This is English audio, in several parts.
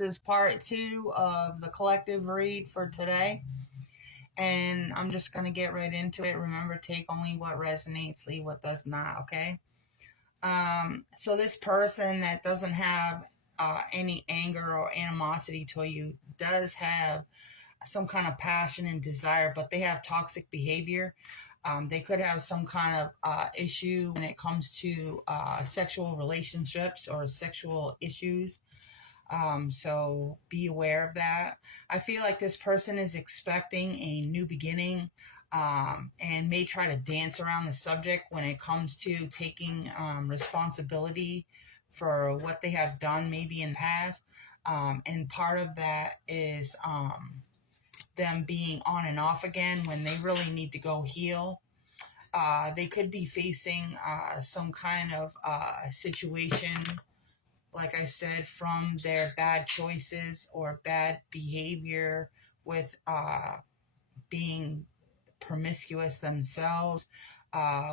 This is part two of the collective read for today. And I'm just going to get right into it. Remember, take only what resonates, leave what does not, okay? So, this person that doesn't have any anger or animosity to you does have some kind of passion and desire, but they have toxic behavior. They could have some kind of issue when it comes to sexual relationships or sexual issues. So be aware of that. I feel like this person is expecting a new beginning, and may try to dance around the subject when it comes to taking responsibility for what they have done maybe in the past. And part of that is them being on and off again when they really need to go heal. They could be facing some kind of situation, like I said, from their bad choices or bad behavior with being promiscuous themselves,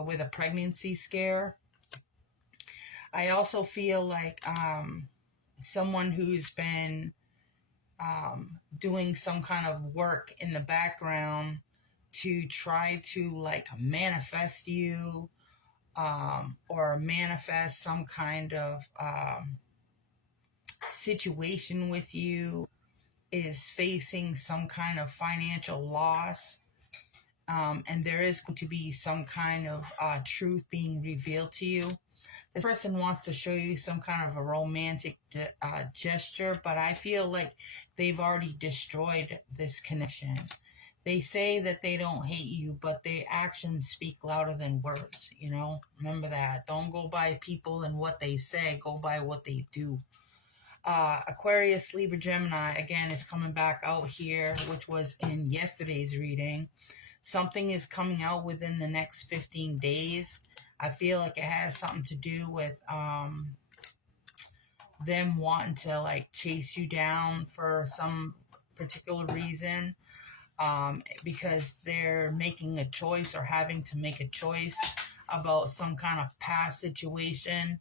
with a pregnancy scare. I also feel like someone who's been doing some kind of work in the background to try to like manifest you, or manifest some kind of situation with you, is facing some kind of financial loss. And there is going to be some kind of truth being revealed to you. This person wants to show you some kind of a romantic gesture, but I feel like they've already destroyed this connection. They say that they don't hate you, but their actions speak louder than words, you know? Remember that. Don't go by people and what they say, go by what they do. Aquarius, Libra, Gemini, again, is coming back out here, which was in yesterday's reading. Something is coming out within the next 15 days. I feel like it has something to do with them wanting to like chase you down for some particular reason, because they're making a choice or having to make a choice about some kind of past situation.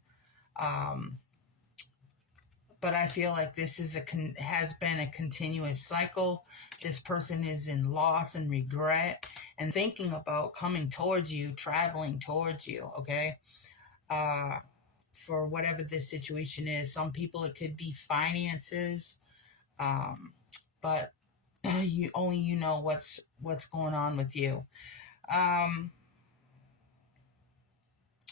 But I feel like this is has been a continuous cycle. This person is in loss and regret and thinking about coming towards you, traveling towards you, okay? For whatever this situation is. Some people, it could be finances, but you know what's going on with you.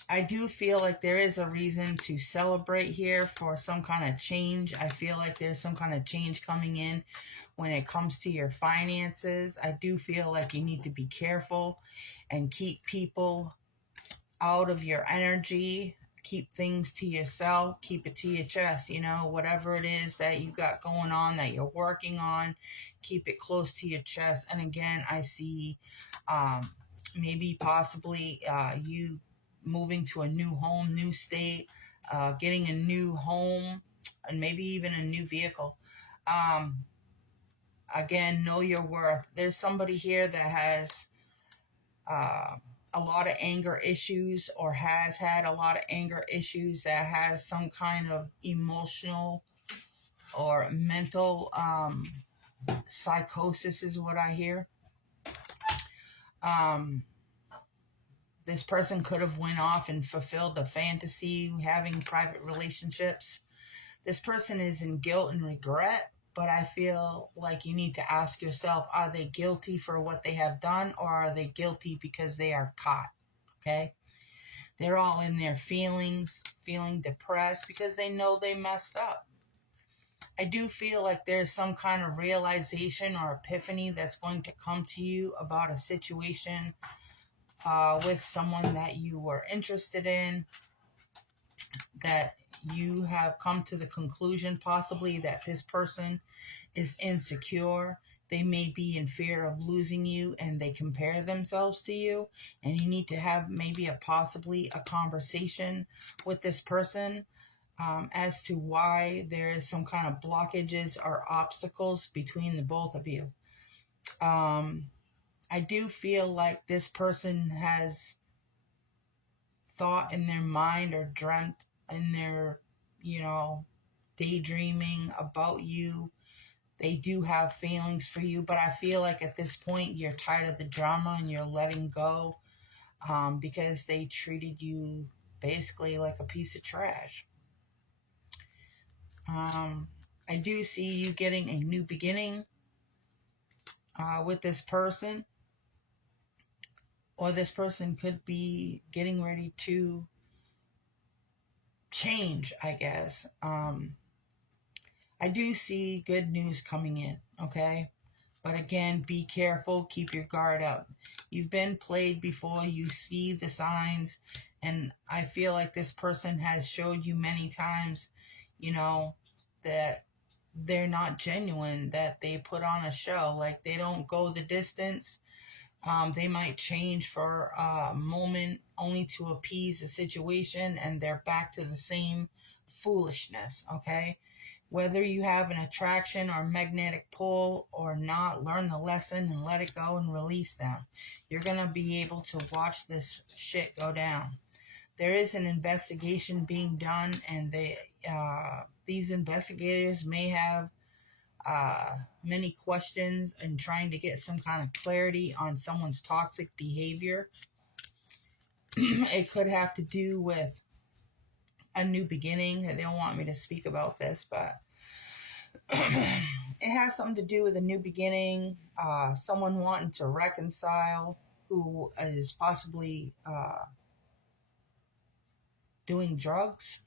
I do feel like there is a reason to celebrate here for some kind of change. I feel like there's some kind of change coming in when it comes to your finances. I do feel like you need to be careful and keep people out of your energy. Keep things to yourself. Keep it to your chest. You know, whatever it is that you got going on, that you're working on, keep it close to your chest. And again, I see maybe possibly you moving to a new home, new state, getting a new home, and maybe even a new vehicle. Again, know your worth. There's somebody here that has a lot of anger issues, or has had a lot of anger issues, that has some kind of emotional or mental psychosis is what I hear. This person could have went off and fulfilled the fantasy, having private relationships. This person is in guilt and regret, but I feel like you need to ask yourself, are they guilty for what they have done, or are they guilty because they are caught? Okay? They're all in their feelings, feeling depressed because they know they messed up. I do feel like there's some kind of realization or epiphany that's going to come to you about a situation with someone that you were interested in, that you have come to the conclusion possibly that this person is insecure. They may be in fear of losing you, and they compare themselves to you, and you need to have maybe possibly a conversation with this person as to why there is some kind of blockages or obstacles between the both of you. I do feel like this person has thought in their mind or dreamt in their, you know, daydreaming about you. They do have feelings for you, but I feel like at this point you're tired of the drama and you're letting go, because they treated you basically like a piece of trash. Um, I do see you getting a new beginning with this person, or this person could be getting ready to change, I guess. I do see good news coming in, okay? But again, be careful, keep your guard up. You've been played before, you see the signs, and I feel like this person has showed you many times, you know, that they're not genuine, that they put on a show, like they don't go the distance. They might change for a moment only to appease the situation, and they're back to the same foolishness, okay? Whether you have an attraction or magnetic pull or not, learn the lesson and let it go and release them. You're going to be able to watch this shit go down. There is an investigation being done, and these investigators may have many questions and trying to get some kind of clarity on someone's toxic behavior. It could have to do with a new beginning. They don't want me to speak about this, but it has something to do with a new beginning, someone wanting to reconcile who is possibly doing drugs.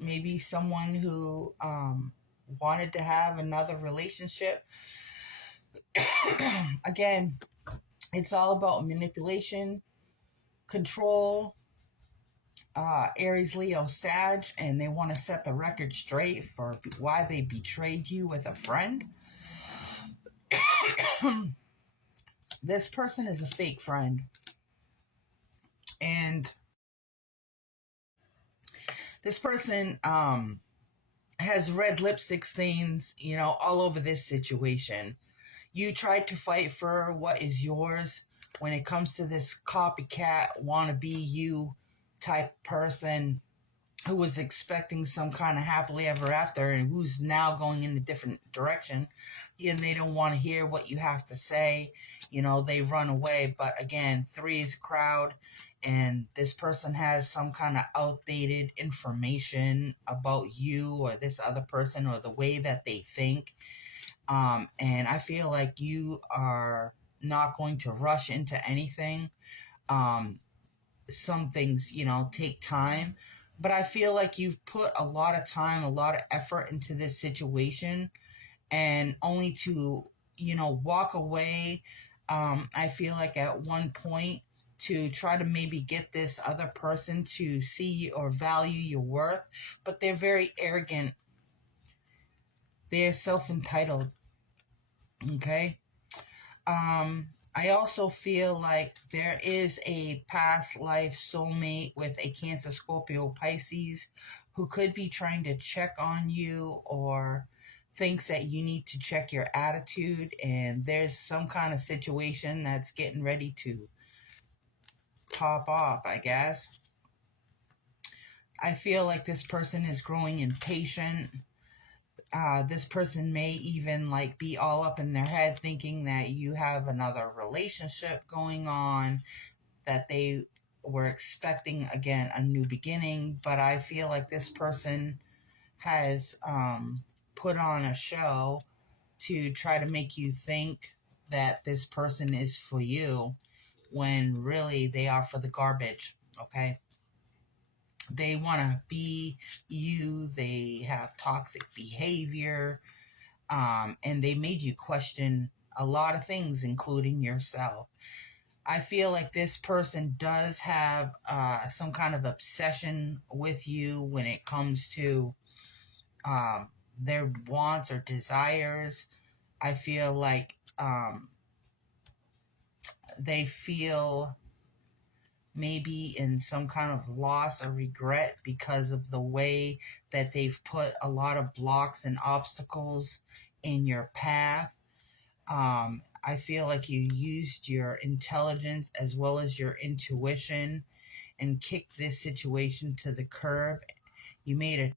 Maybe someone who wanted to have another relationship. Again, it's all about manipulation, control. Aries, Leo, Sag, and they want to set the record straight for why they betrayed you with a friend. This person is a fake friend, and this person has red lipstick stains, all over this situation. You tried to fight for what is yours. When it comes to this copycat, wannabe you type person who was expecting some kind of happily ever after and who's now going in a different direction, and they don't want to hear what you have to say, they run away. But again, 3 is a crowd, and this person has some kind of outdated information about you or this other person or the way that they think. And I feel like you are not going to rush into anything. Some things, take time, but I feel like you've put a lot of time, a lot of effort into this situation, and only to, walk away. I feel like at one point to try to maybe get this other person to see or value your worth, but they're very arrogant. They're self-entitled. Okay. I also feel like there is a past life soulmate with a Cancer, Scorpio, Pisces who could be trying to check on you or thinks that you need to check your attitude, and there's some kind of situation that's getting ready to pop off, I guess. I feel like this person is growing impatient. This person may even be all up in their head thinking that you have another relationship going on, that they were expecting, again, a new beginning. But I feel like this person has put on a show to try to make you think that this person is for you when really they are for the garbage, okay? They want to be you. They have toxic behavior. And they made you question a lot of things, including yourself. I feel like this person does have some kind of obsession with you when it comes to their wants or desires. I feel like they feel maybe in some kind of loss or regret because of the way that they've put a lot of blocks and obstacles in your path. I feel like you used your intelligence as well as your intuition and kicked this situation to the curb. You made a